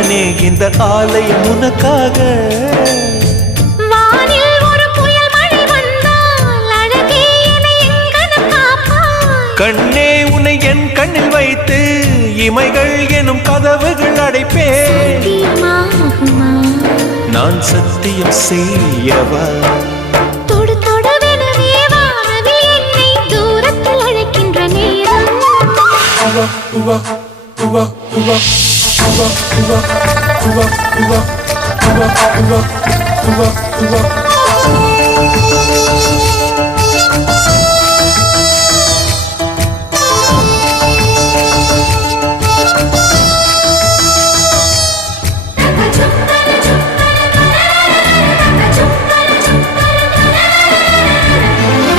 ஜீவனே இந்த ஆலயம் உனக்காக. வானில் ஒரு புயல் மழை வந்தால் அழகே என்னை எங்கனம் காப்பாய். கண்ணே உன்னை என் கண்ணில் வைத்து இமைகள் எனும் கதவுகள் அடைப்பேன். சத்தியமாகுமா? நான் சத்தியம் செய்யவா? தொடு தொடுவெனவே வானவில் என்னை தூரத்தில் அழைக்கின்ற நேரம்.